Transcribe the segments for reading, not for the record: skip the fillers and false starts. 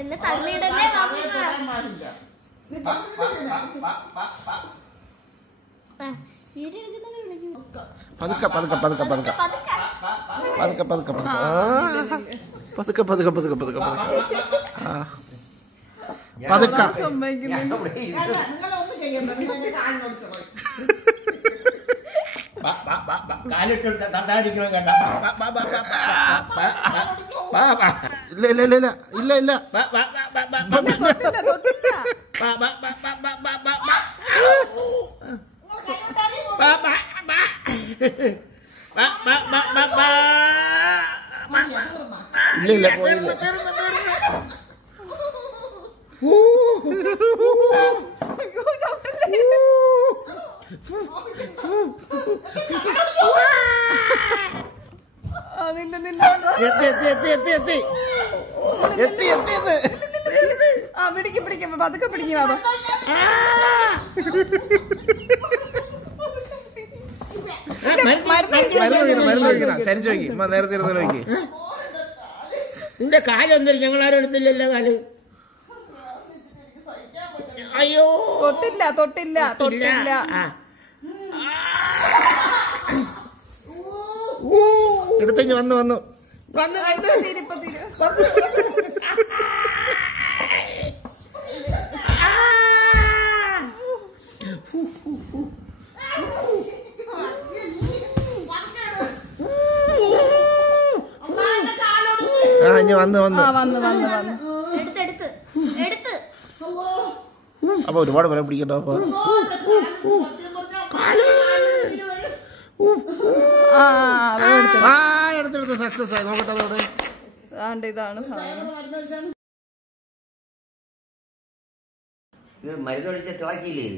എന്ന് തള്ളിയിടല്ലേ പതുക്കെ പതുക്കെ പതുക്കെ പതുക്കെ പതുക്കെ പതുക്കെ പതുക്കെ പതുക്കെ പതുക്കെ പതുക്കെ പതുക്കെ കാലിട്ട് തട്ടാതിരിക്കണം കേട്ടോ. ഇല്ല ഇല്ല ഇല്ല ഇല്ല ഇല്ല ഇല്ല ഇല്ല ഇല്ല പോയില്ല. പതുക്കെ പിടിക്കും ബാബ. ചരിച്ചു നോക്കി നേരത്തെ ഇരുന്ന് നോക്കി. നിന്റെ കാലൊന്നും ഞങ്ങളാരും എടുത്തില്ലല്ലോ കാല്. അയ്യോ തൊട്ടില്ല തൊട്ടില്ല തൊട്ടില്ല. എടുത്തഞ്ഞ് വന്നു വന്നു വന്നു വന്നു വന്നു വന്നു വന്നു. അപ്പൊ ഒരുപാട് വില പിടിക്കട്ടോ. അപ്പൊ എടുത്തെടുത്ത് സക്സസ് ആയി. നോക്കട്ടെ അതോടെ ഇതാണ് സാധനം. മരുന്നൊഴിച്ച തിളക്കിയില്ലേ?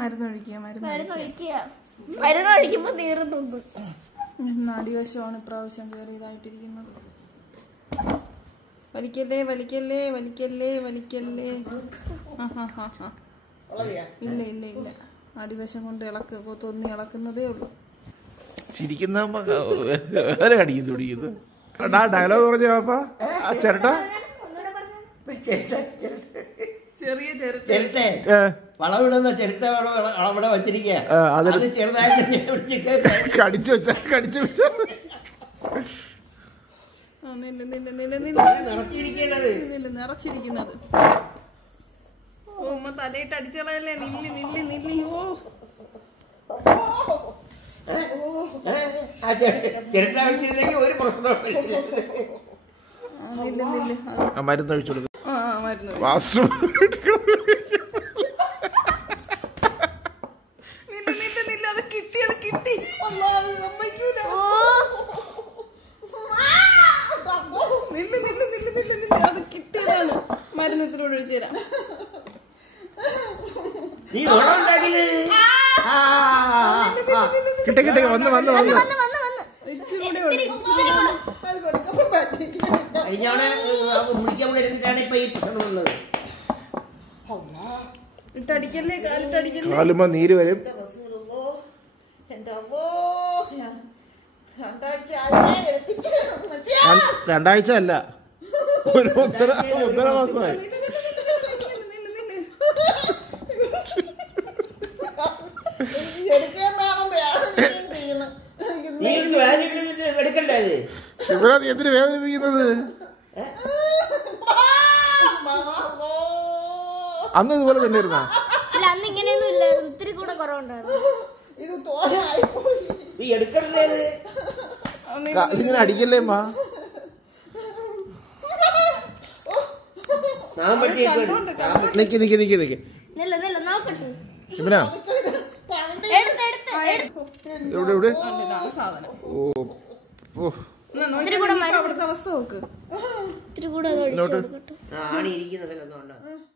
മരുന്നൊഴിക്കുക മരുന്നൊഴിക്കുമ്പോ തീർന്നു. നാടിവശമാണ് ഇപ്രാവശ്യം കയറിയതായിട്ടിരിക്കുന്നത്. വലിക്കല്ലേ വലിക്കല്ലേ വലിക്കല്ലേ വലിക്കല്ലേ. ഇല്ല ഇല്ല ഇല്ല. അടിവശം കൊണ്ട് തൊന്നി ഇളക്കുന്നതേ ഉള്ളൂ. ചിരിക്കുന്ന അടിക്കുന്നു തുടിക്കുന്നു. ഡയലോഗ് പറഞ്ഞ ചേട്ടാ ചെറിയ ചിരട്ടെ വളവിടുന്ന ചിരട്ട അവിടെ വച്ചിരിക്കുക. ചെറുതായിട്ട് കടിച്ചു വെച്ച കടിച്ചു വെച്ച നിറച്ചിരിക്കുന്നത്. ഓ തലയിട്ട് അടിച്ചളയല്ലേ. നില്ലി നില്ലി നില്ലി. ഓ ചിരട്ട അടിച്ചിരുന്നെങ്കിൽ ഒരു പ്രശ്നമില്ല. മരുന്ന് ഒഴിച്ചു കൊടുക്കും. അത് കിട്ടി അത് കിട്ടി. അത് കിട്ടിയതാണ്. മരുന്നത്തിലൂടെ ഒഴിച്ചു തരാം. കിട്ടേ കിട്ടേ വന്ന് വന്ന് വന്ന് എടുത്തിട്ടാണ് ഇപ്പൊ ഈ പ്രശ്നം ഉള്ളത്. ഇട്ടടിക്കല്ലേ കാലിട്ടടിക്കല്ലേ. കാലുമ്പോ നീര് വരും. രണ്ടാഴ്ച അല്ല, ഒരു ഒന്നര മാസമായി. ശിവരാ നീ എന്തിനു വേദനിപ്പിക്കുന്നത്? അന്ന് ഇതുപോലെ തന്നെ ഇരുന്നാ? അന്ന് ഇങ്ങനെയൊന്നും ഇല്ലായിരുന്നു. ഇത്തിരി കൂടെ കുറവുണ്ടായിരുന്നു. ഇങ്ങനെ അടിക്കല്ലേ അമ്മ. നിക്ക് നിക്ക് നിക്ക് നിക്ക് ശിവനാ എവിടെ എവിടെ? അവിടുത്തെ അവസ്ഥ നോക്ക്. ഇത്തിരി കൂടെ ആണി ഇരിക്കുന്ന സ്ഥലം